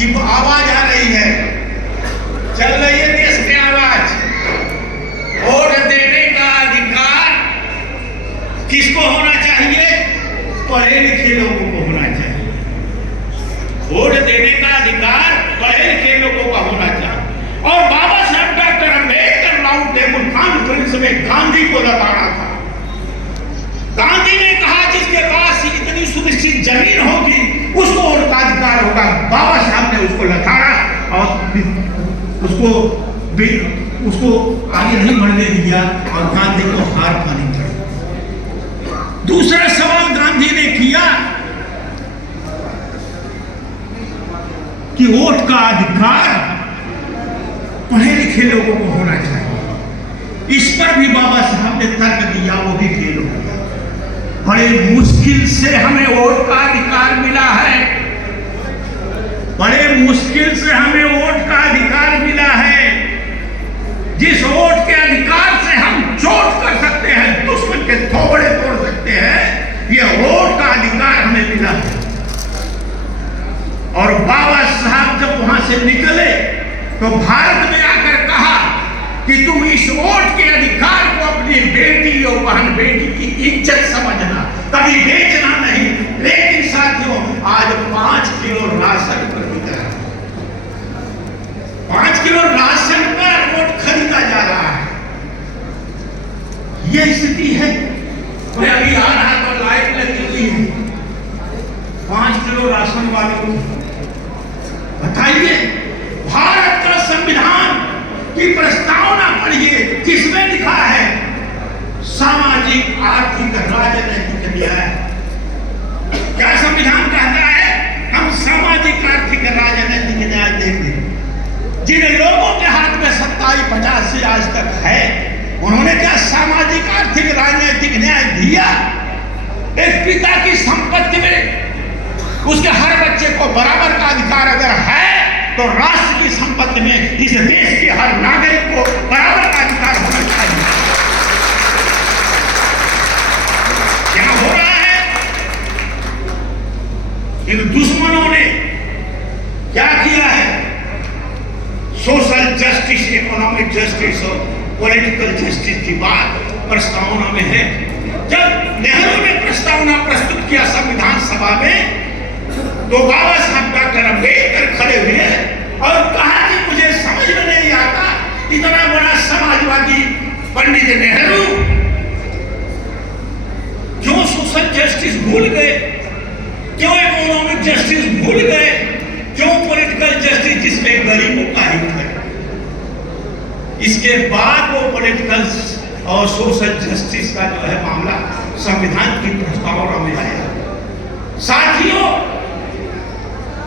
कि आवाज आ रही है, चल रही है देश में आवाज। वोट देने का अधिकार किसको होना चाहिए? पढ़े लिखे लोगों को होना चाहिए। वोट देने का अधिकार पढ़े लिखे लोगों का होना चाहिए। और बाबा साहब doctor Ambedkar round table conference में गांधी को लताड़ा था। गांधी ने कहा जिसके पास इतनी सुनिश्चित जमीन होगी उसको उनका अधिकार होगा। बाबा साहब ने उसको लताड़ा और उसको आगे नहीं बढ़ने दिया और गांधी को हार मानी पड़ी। दूसरा सवाल गांधी ने किया कि वोट का अधिकार पढ़े लिखे लोगों को होना चाहिए। इस पर भी बाबा साहब ने तर्क दिया, वो भी फेल हो गया। बड़े मुश्किल से हमें वोट का अधिकार मिला है, बड़े मुश्किल से हमें वोट का अधिकार मिला है। जिस वोट के अधिकार से हम चोट कर सकते हैं, दुश्मन के थोबड़े तोड़ सकते हैं, यह वोट का अधिकार हमें मिला है। और बाबा साहब जब वहां से निकले तो भारत में आकर कहा कि तुम इस वोट के अधिकार को अपनी बेटी और बहन बेटी की इज्जत समझना, कभी बेचना नहीं। लेकिन साथियों, आज 5 किलो राशन पर बिक रहा है, 5 किलो राशन पर वोट खरीदा जा रहा है। यह स्थिति है। मैं अभी आ रहा तो लाइट लगी हुई है 5 किलो राशन वाले को। बताइए, भारत का संविधान की प्रस्तावना पढ़िए, किसमें लिखा है? सामाजिक, आर्थिक, राजनीतिक न्याय। क्या संविधान कहता है? हम सामाजिक, आर्थिक, राजनीतिक न्याय देंगे। जिन लोगों के हाथ में 27-50 से आज तक है, उन्होंने क्या सामाजिक, आर्थिक, राजनीतिक न्याय दिया? एक पिता की संपत्ति में उसके हर बच्चे को बराबर का अधिकार अगर है, तो राष्ट्र की संपत्ति में इस देश के हर नागरिक को बराबर का अधिकार होना चाहिए। क्या हो रहा है? इन दुश्मनों ने क्या किया है? सोशल जस्टिस, इकोनॉमिक जस्टिस और पॉलिटिकल जस्टिस की बात प्रस्तावना में है। जब नेहरू ने प्रस्तावना प्रस्तुत किया संविधान सभा में, तो बाबा साहब डॉक्टर अम्बेडकर खड़े हुए और कहा कि मुझे समझ में नहीं आता, इतना बड़ा समाजवादी पंडित नेहरू क्यों सोशल जस्टिस भूल गए, क्यों इकोनॉमिक जस्टिस भूल गए, क्यों पॉलिटिकल जस्टिस जिसमें गरीबों का हित है। इसके बाद वो पॉलिटिकल और सोशल जस्टिस का जो है मामला संविधान की प्रस्तावना में आया। साथियों,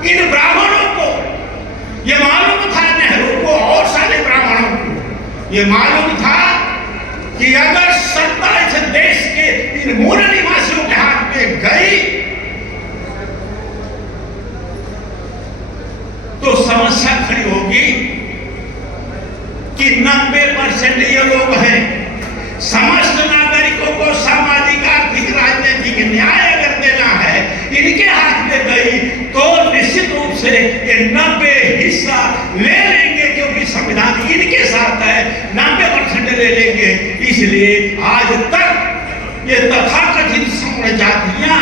इन ब्राह्मणों को यह मालूम था, नेहरू को और सारे ब्राह्मणों को यह मालूम था कि अगर सत्ता इस देश के इन मूल निवासियों के हाथ में गई तो समस्या खड़ी होगी कि 90% ये लोग हैं। समस्त नागरिकों को सामाजिक, आर्थिक, राजनीतिक न्याय अगर देना है, इनके हाथ में गई तो निश्चित रूप से ये 90 हिस्सा ले लेंगे, क्योंकि संविधान इनके साथ है। 90% ले लेंगे। इसलिए आज तक ये तथाकथित सवर्ण जातियां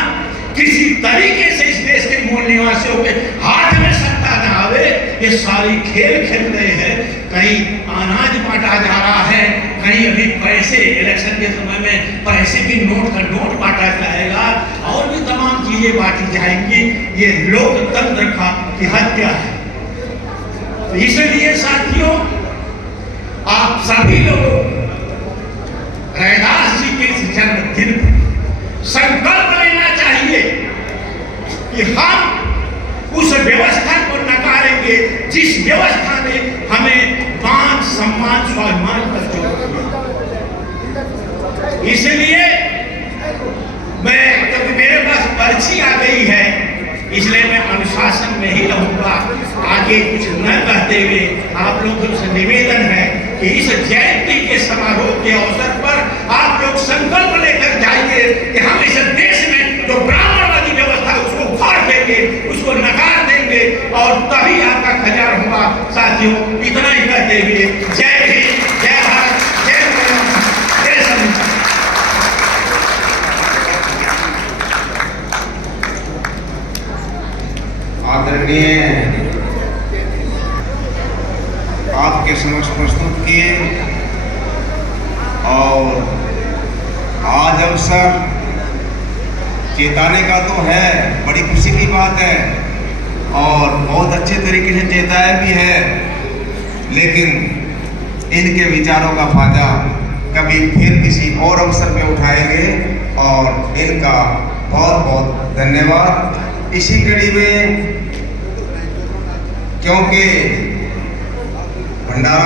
किसी तरीके से इस देश के मूल निवासियों के हाथ में सत्ता न आवे, ये सारी खेल खेल रहे हैं। कहीं अनाज बांटा जा रहा है, कहीं अभी पैसे, इलेक्शन के समय में पैसे की नोट का नोट बांटा जाएगा, और भी तमाम चीजें बांटी जाएंगी। ये लोकतंत्र की हत्या है। तो इसलिए साथियों, आप सभी लोग रैदास जी के इस जन्मदिन पर संकल्प लेना चाहिए कि हम उस व्यवस्था को नकारेंगे जिस व्यवस्था ने हमें मान, सम्मान, स्वाभिमान पर जोर दिया। इसलिए मैं, क्योंकि मेरे पास पर्ची आ गई है, इसलिए मैं अनुशासन में ही रहूंगा। आगे कुछ न कहते हुए आप लोगों से निवेदन है कि इस जयंती के समारोह के अवसर पर आप लोग संकल्प लेकर जाइए कि हम इस देश में जो ब्राह्मणवादी व्यवस्था उसको फाड़ देंगे, उसको नकार देंगे। और तभी आपका खजार होगा। साथियों, इतना ही कहते हुए जय हिंद, जय भारत, जय भारत, जय संविधान। आदरणीय आपके समक्ष प्रस्तुत किए और आज अवसर चेताने का तो है, बड़ी खुशी की बात है और बहुत अच्छे तरीके से चेताया भी है, लेकिन इनके विचारों का फायदा कभी फिर किसी और अवसर पे उठाएंगे और इनका बहुत बहुत धन्यवाद। इसी कड़ी में क्योंकि भंडारा